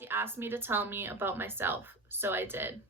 She asked me to tell me about myself, so I did.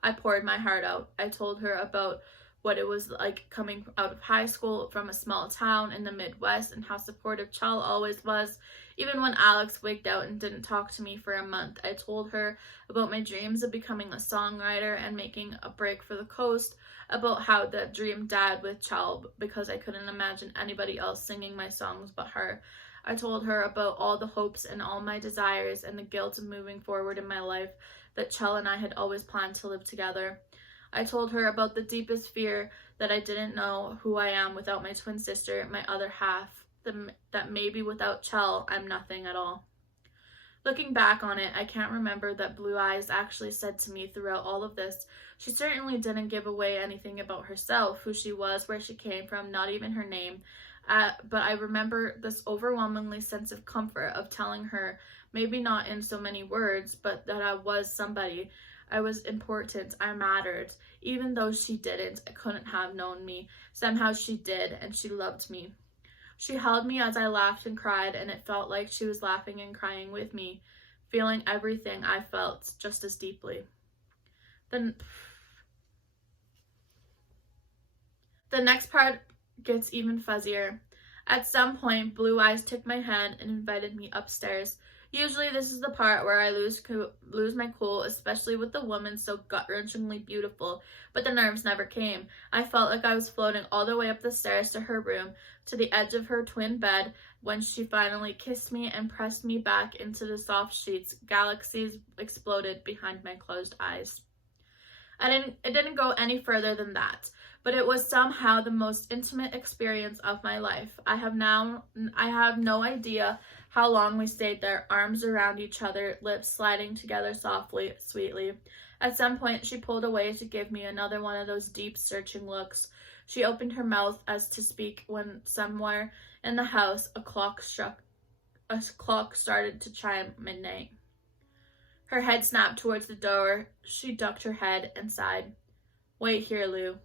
I poured my heart out. I told her about what it was like coming out of high school from a small town in the Midwest and how supportive Chell always was, even when Alex wigged out and didn't talk to me for a month. I told her about my dreams of becoming a songwriter and making a break for the coast, about how that dream died with Chell because I couldn't imagine anybody else singing my songs but her. I told her about all the hopes and all my desires and the guilt of moving forward in my life, that Chell and I had always planned to live together. I told her about the deepest fear that I didn't know who I am without my twin sister, my other half, that maybe without Chell, I'm nothing at all. Looking back on it, I can't remember that Blue Eyes actually said to me throughout all of this. She certainly didn't give away anything about herself, who she was, where she came from, not even her name. But I remember this overwhelmingly sense of comfort of telling her, maybe not in so many words, but that I was somebody. I was important. I mattered. Even though she didn't, I couldn't have known me. Somehow she did, and she loved me. She held me as I laughed and cried, and it felt like she was laughing and crying with me, feeling everything I felt just as deeply. The next part gets even fuzzier. At some point, Blue Eyes took my hand and invited me upstairs. Usually this is the part where I lose my cool, especially with a woman so gut-wrenchingly beautiful, but the nerves never came. I felt like I was floating all the way up the stairs to her room, to the edge of her twin bed, when she finally kissed me and pressed me back into the soft sheets. Galaxies exploded behind my closed eyes. It didn't go any further than that, but it was somehow the most intimate experience of my life. I have no idea how long we stayed there, arms around each other, lips sliding together softly, sweetly. At some point, she pulled away to give me another one of those deep, searching looks. She opened her mouth as to speak when somewhere in the house a clock started to chime midnight. Her head snapped towards the door. She ducked her head and sighed. "Wait here, Lou."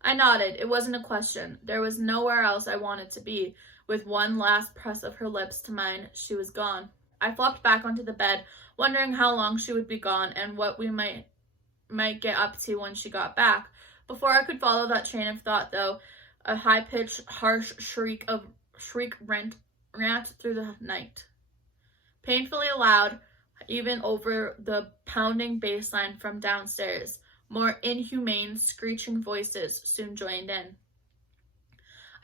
I nodded. It wasn't a question. There was nowhere else I wanted to be. With one last press of her lips to mine, she was gone. I flopped back onto the bed, wondering how long she would be gone and what we might get up to when she got back. Before I could follow that train of thought, though, a high-pitched, harsh shriek rent through the night. Painfully loud, even over the pounding bass line from downstairs. More inhumane, screeching voices soon joined in.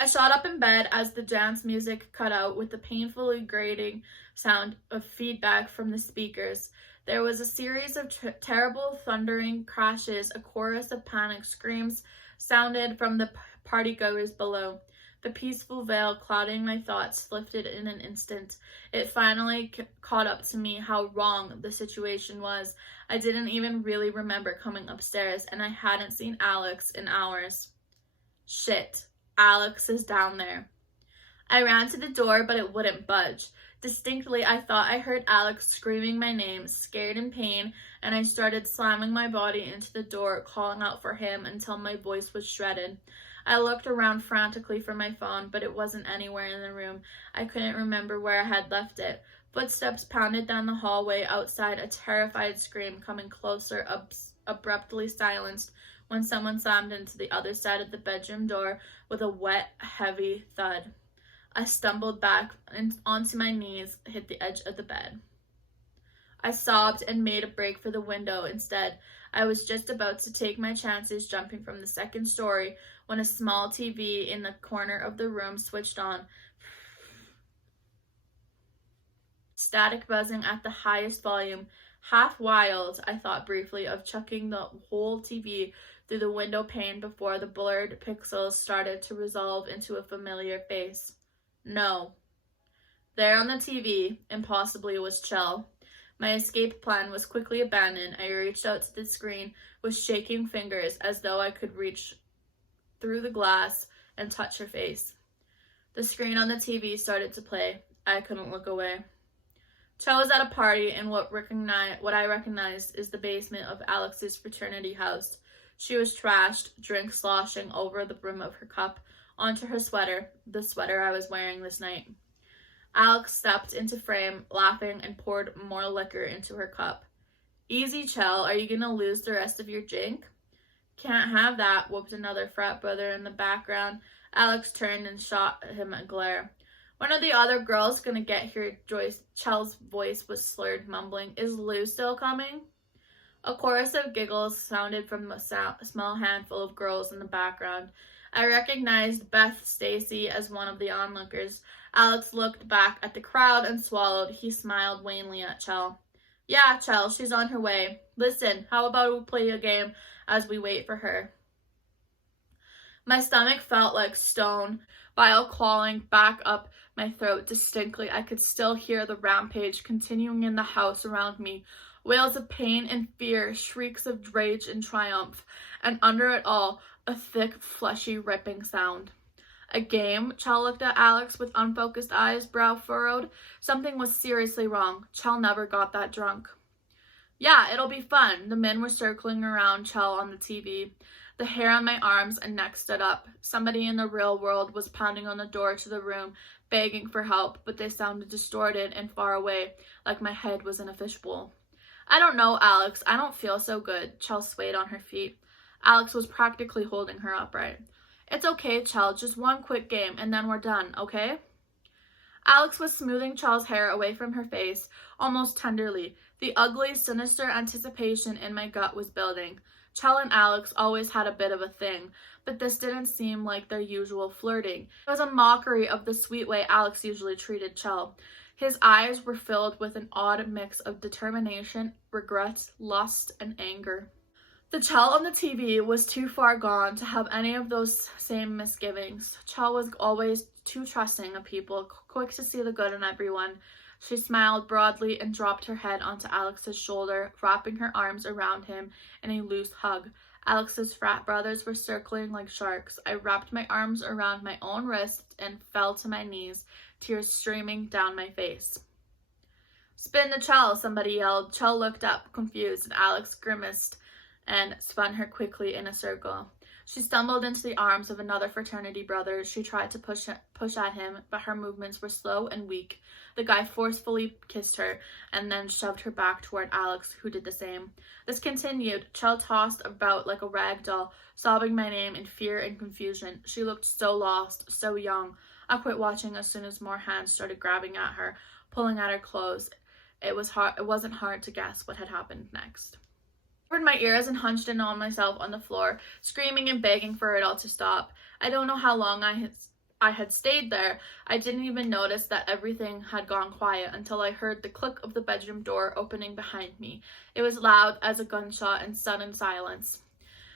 I shot up in bed as the dance music cut out with the painfully grating sound of feedback from the speakers. There was a series of terrible thundering crashes. A chorus of panic screams sounded from the partygoers below. The peaceful veil clouding my thoughts lifted in an instant. It finally caught up to me how wrong the situation was. I didn't even really remember coming upstairs, and I hadn't seen Alex in hours. Shit, Alex is down there. I ran to the door, but it wouldn't budge. Distinctly, I thought I heard Alex screaming my name, scared in pain, and I started slamming my body into the door, calling out for him until my voice was shredded. I looked around frantically for my phone, but it wasn't anywhere in the room. I couldn't remember where I had left it. Footsteps pounded down the hallway outside, a terrified scream coming closer, abruptly silenced when someone slammed into the other side of the bedroom door with a wet, heavy thud. I stumbled back onto my knees, hit the edge of the bed. I sobbed and made a break for the window instead. I was just about to take my chances jumping from the second story when a small TV in the corner of the room switched on. Static buzzing at the highest volume. Half wild, I thought briefly of chucking the whole TV through the window pane before the blurred pixels started to resolve into a familiar face. No. There on the TV, impossibly, was Chell. My escape plan was quickly abandoned. I reached out to the screen with shaking fingers as though I could reach through the glass and touch her face. The screen on the TV started to play. I couldn't look away. Chell was at a party in what I recognized is the basement of Alex's fraternity house. She was trashed, drink sloshing over the brim of her cup onto her sweater, the sweater I was wearing this night. Alex stepped into frame, laughing, and poured more liquor into her cup. Easy, Chell. Are you gonna lose the rest of your drink? Can't have that, whooped another frat brother in the background. Alex turned and shot him a glare. When are the other girls gonna get here, Joyce? Chell's voice was slurred, mumbling. Is Lou still coming? A chorus of giggles sounded from a small handful of girls in the background. I recognized Beth Stacy as one of the onlookers. Alex looked back at the crowd and swallowed. He smiled wanly at Chell. Yeah, Chell, she's on her way. Listen, how about we play a game as we wait for her? My stomach felt like stone, bile clawing back up my throat distinctly. I could still hear the rampage continuing in the house around me. Wails of pain and fear, shrieks of rage and triumph, and under it all, a thick, fleshy, ripping sound. A game? Chell looked at Alex with unfocused eyes, brow furrowed. Something was seriously wrong. Chell never got that drunk. Yeah, it'll be fun. The men were circling around Chell on the TV. The hair on my arms and neck stood up. Somebody in the real world was pounding on the door to the room, begging for help, but they sounded distorted and far away, like my head was in a fishbowl. I don't know, Alex. I don't feel so good. Chell swayed on her feet. Alex was practically holding her upright. It's okay, Chell. Just one quick game, and then we're done, okay? Alex was smoothing Chell's hair away from her face, almost tenderly. The ugly, sinister anticipation in my gut was building. Chell and Alex always had a bit of a thing, but this didn't seem like their usual flirting. It was a mockery of the sweet way Alex usually treated Chell. His eyes were filled with an odd mix of determination, regret, lust, and anger. The Chell on the TV was too far gone to have any of those same misgivings. Chell was always too trusting of people, quick to see the good in everyone. She smiled broadly and dropped her head onto Alex's shoulder, wrapping her arms around him in a loose hug. Alex's frat brothers were circling like sharks. I wrapped my arms around my own wrists and fell to my knees, tears streaming down my face. Spin the Chell, somebody yelled. Chell looked up, confused, and Alex grimaced and spun her quickly in a circle. She stumbled into the arms of another fraternity brother. She tried to push at him, but her movements were slow and weak. The guy forcefully kissed her and then shoved her back toward Alex, who did the same. This continued. Chell tossed about like a rag doll, sobbing my name in fear and confusion. She looked so lost, so young. I quit watching as soon as more hands started grabbing at her, pulling at her clothes. It wasn't hard to guess what had happened next. I covered my ears and hunched in on myself on the floor, screaming and begging for it all to stop. I don't know how long I had stayed there. I didn't even notice that everything had gone quiet until I heard the click of the bedroom door opening behind me. It was loud as a gunshot and sudden silence.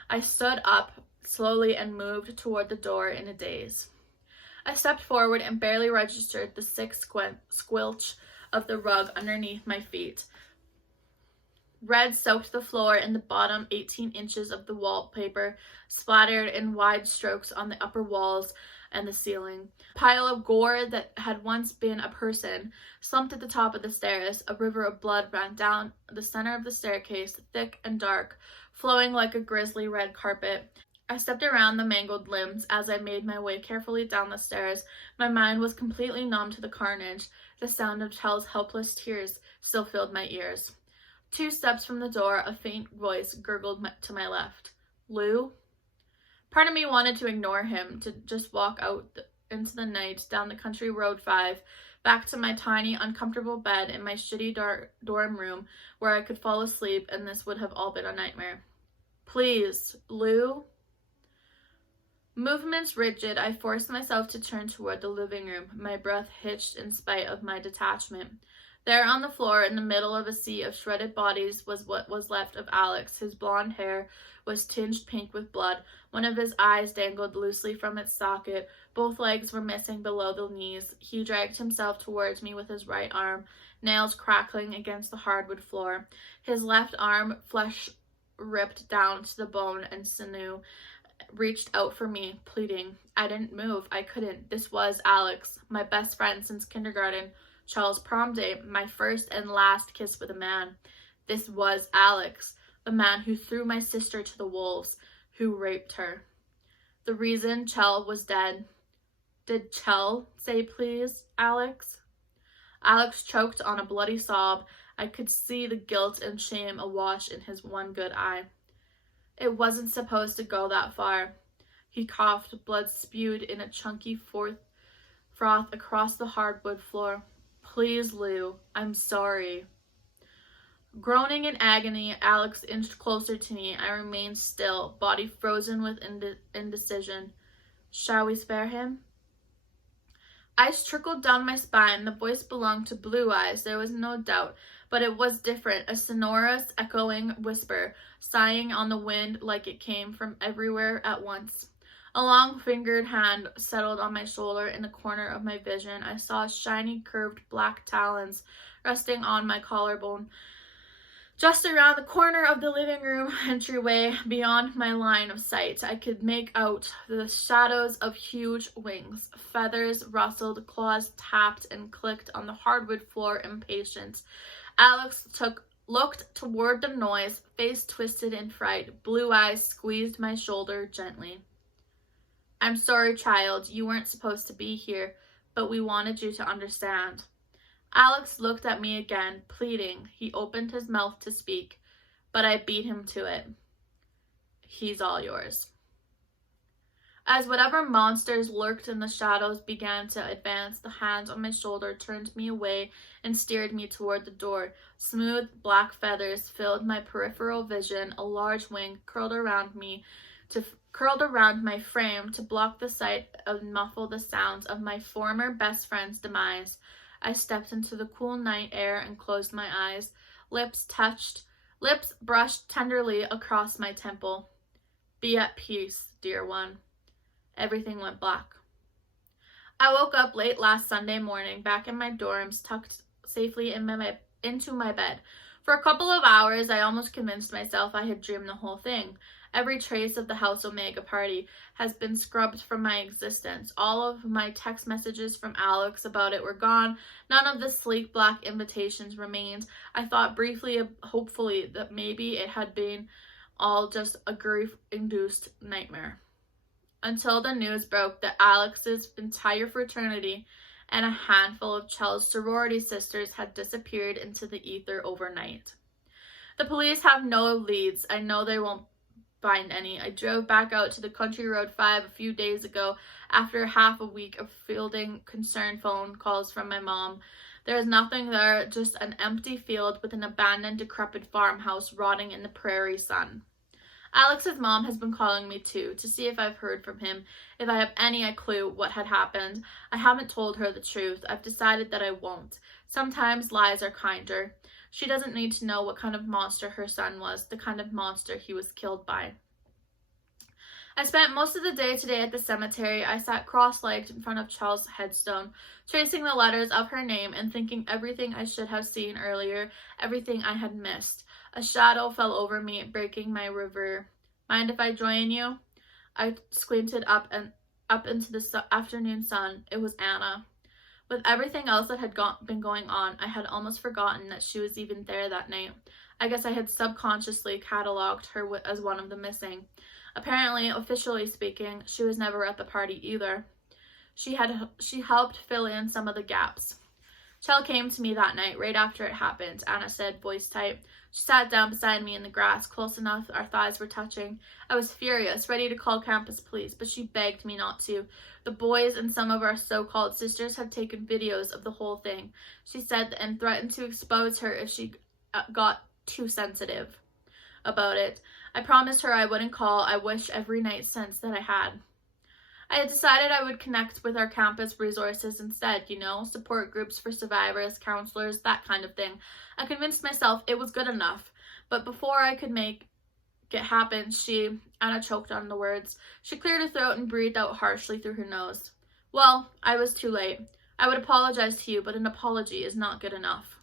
I stood up slowly and moved toward the door in a daze. I stepped forward and barely registered the sick squelch of the rug underneath my feet. Red soaked the floor and the bottom 18 inches of the wallpaper, splattered in wide strokes on the upper walls and the ceiling. A pile of gore that had once been a person slumped at the top of the stairs. A river of blood ran down the center of the staircase, thick and dark, flowing like a grisly red carpet. I stepped around the mangled limbs as I made my way carefully down the stairs. My mind was completely numb to the carnage. The sound of Chell's helpless tears still filled my ears. 2 steps from the door, a faint voice gurgled to my left. Lou? Part of me wanted to ignore him, to just walk out into the night, down the country road 5, back to my tiny, uncomfortable bed in my shitty dorm room where I could fall asleep and this would have all been a nightmare. Please, Lou? Movements rigid, I forced myself to turn toward the living room, my breath hitched in spite of my detachment. There on the floor, in the middle of a sea of shredded bodies, was what was left of Alex. His blonde hair was tinged pink with blood. One of his eyes dangled loosely from its socket. Both legs were missing below the knees. He dragged himself towards me with his right arm, nails crackling against the hardwood floor. His left arm, flesh ripped down to the bone and sinew, reached out for me, pleading. I didn't move. I couldn't. This was Alex, my best friend since kindergarten. Chell's prom day, my first and last kiss with a man. This was Alex, the man who threw my sister to the wolves, who raped her. The reason Chell was dead. Did Chell say please, Alex? Alex choked on a bloody sob. I could see the guilt and shame awash in his one good eye. It wasn't supposed to go that far. He coughed, blood spewed in a chunky froth across the hardwood floor. Please, Lou, I'm sorry. Groaning in agony, Alex inched closer to me. I remained still, body frozen with indecision. Shall we spare him? Ice trickled down my spine. The voice belonged to Blue Eyes, there was no doubt, but it was different, a sonorous, echoing whisper, sighing on the wind like it came from everywhere at once. A long-fingered hand settled on my shoulder. In the corner of my vision, I saw shiny, curved black talons resting on my collarbone. Just around the corner of the living room entryway, beyond my line of sight, I could make out the shadows of huge wings. Feathers rustled, claws tapped and clicked on the hardwood floor, impatient. Alex looked toward the noise, face twisted in fright. Blue Eyes squeezed my shoulder gently. I'm sorry, child. You weren't supposed to be here, but we wanted you to understand. Alex looked at me again, pleading. He opened his mouth to speak, but I beat him to it. He's all yours. As whatever monsters lurked in the shadows began to advance, the hand on my shoulder turned me away and steered me toward the door. Smooth black feathers filled my peripheral vision. A large wing curled around my frame to block the sight and muffle the sounds of my former best friend's demise. I stepped into the cool night air and closed my eyes. Lips brushed tenderly across my temple. Be at peace, dear one. Everything went black. I woke up late last Sunday morning, back in my dorms, tucked safely into my bed. For a couple of hours, I almost convinced myself I had dreamed the whole thing. Every trace of the House Omega party has been scrubbed from my existence. All of my text messages from Alex about it were gone. None of the sleek black invitations remained. I thought briefly, hopefully, that maybe it had been all just a grief-induced nightmare. Until the news broke that Alex's entire fraternity and a handful of Chell's sorority sisters had disappeared into the ether overnight. The police have no leads. I know they won't find any. I drove back out to the Country Road 5 a few days ago after half a week of fielding concerned phone calls from my mom. There is nothing there, just an empty field with an abandoned, decrepit farmhouse rotting in the prairie sun. Alex's mom has been calling me too, to see if I've heard from him, if I have any clue what had happened. I haven't told her the truth. I've decided that I won't. Sometimes lies are kinder. She doesn't need to know what kind of monster her son was, the kind of monster he was killed by. I spent most of the day today at the cemetery. I sat cross-legged in front of Chell's headstone, tracing the letters of her name and thinking everything I should have seen earlier, everything I had missed. A shadow fell over me, breaking my reverie. Mind if I join you? I squinted up into the afternoon sun. It was Anna. With everything else that had been going on, I had almost forgotten that she was even there that night. I guess I had subconsciously cataloged her as one of the missing. Apparently, officially speaking, she was never at the party either. She helped fill in some of the gaps. Chell came to me that night, right after it happened, Anna said, voice tight. She sat down beside me in the grass, close enough our thighs were touching. I was furious, ready to call campus police, but she begged me not to. The boys and some of our so-called sisters had taken videos of the whole thing, she said, and threatened to expose her if she got too sensitive about it. I promised her I wouldn't call. I wish every night since that I had. I had decided I would connect with our campus resources instead, support groups for survivors, counselors, that kind of thing. I convinced myself it was good enough, but before I could make it happen, Anna choked on the words. She cleared her throat and breathed out harshly through her nose. Well, I was too late. I would apologize to you, but an apology is not good enough.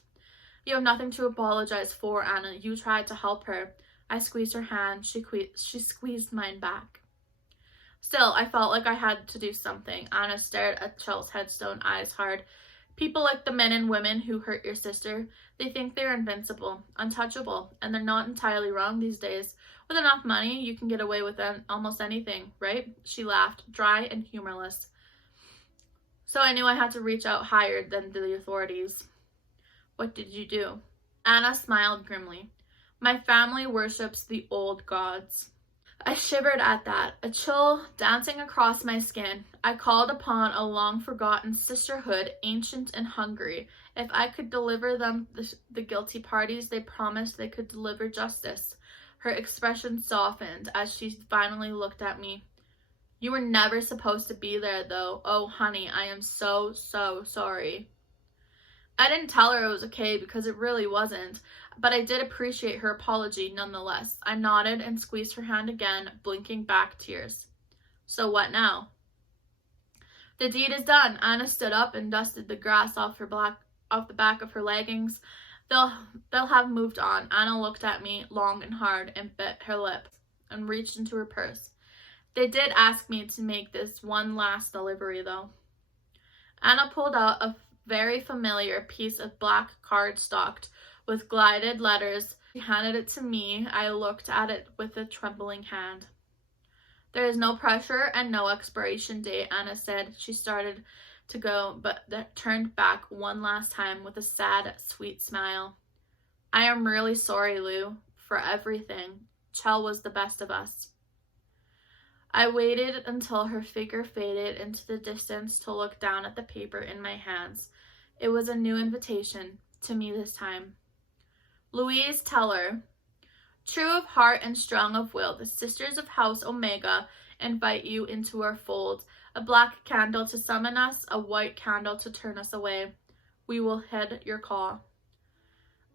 You have nothing to apologize for, Anna. You tried to help her. I squeezed her hand. She squeezed mine back. Still, I felt like I had to do something. Anna stared at Chell's headstone, eyes hard. People like the men and women who hurt your sister, they think they're invincible, untouchable, and they're not entirely wrong these days. With enough money, you can get away with almost anything, right? She laughed, dry and humorless. So I knew I had to reach out higher than the authorities. What did you do? Anna smiled grimly. My family worships the old gods. I shivered at that, a chill dancing across my skin. I called upon a long-forgotten sisterhood, ancient and hungry. If I could deliver them the guilty parties, they promised they could deliver justice. Her expression softened as she finally looked at me. You were never supposed to be there, though. Oh, honey, I am so, so sorry. I didn't tell her it was okay because it really wasn't, but I did appreciate her apology nonetheless. I nodded and squeezed her hand again, blinking back tears. So what now? The deed is done. Anna stood up and dusted the grass off the back of her leggings. They'll have moved on. Anna looked at me long and hard and bit her lip and reached into her purse. They did ask me to make this one last delivery, though. Anna pulled out a very familiar piece of black cardstock with glided letters. She handed it to me. I looked at it with a trembling hand. There is no pressure and no expiration date, Anna said. She started to go, but turned back one last time with a sad, sweet smile. I am really sorry, Lou, for everything. Chell was the best of us. I waited until her figure faded into the distance to look down at the paper in my hands. It was a new invitation, to me this time. Louise Teller. True of heart and strong of will, the Sisters of House Omega invite you into our fold. A black candle to summon us, a white candle to turn us away. We will heed your call.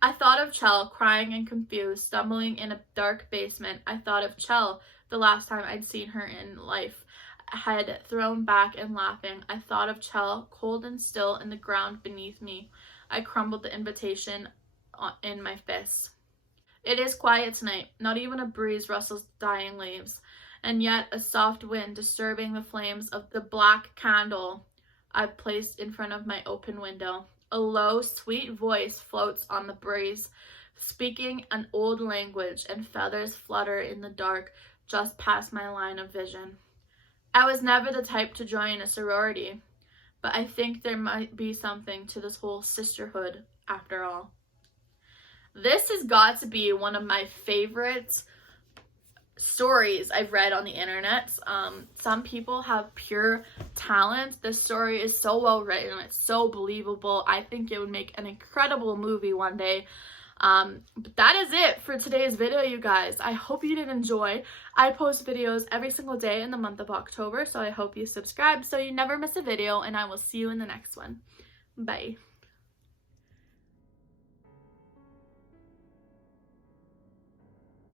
I thought of Chell, crying and confused, stumbling in a dark basement. I thought of Chell, the last time I'd seen her in life, head thrown back and laughing. I thought of Chell, cold and still in the ground beneath me. I crumbled the invitation in my fist. It is quiet tonight. Not even a breeze rustles dying leaves, and yet a soft wind disturbing the flames of the black candle I've placed in front of my open window. A low, sweet voice floats on the breeze, speaking an old language, and feathers flutter in the dark just past my line of vision. I was never the type to join a sorority, but I think there might be something to this whole sisterhood after all. This has got to be one of my favorite stories I've read on the internet. Some people have pure talent. This story is so well written. It's so believable. I think it would make an incredible movie one day. But that is it for today's video, you guys. I hope you did enjoy. I post videos every single day in the month of October, so I hope you subscribe so you never miss a video, and I will see you in the next one. Bye.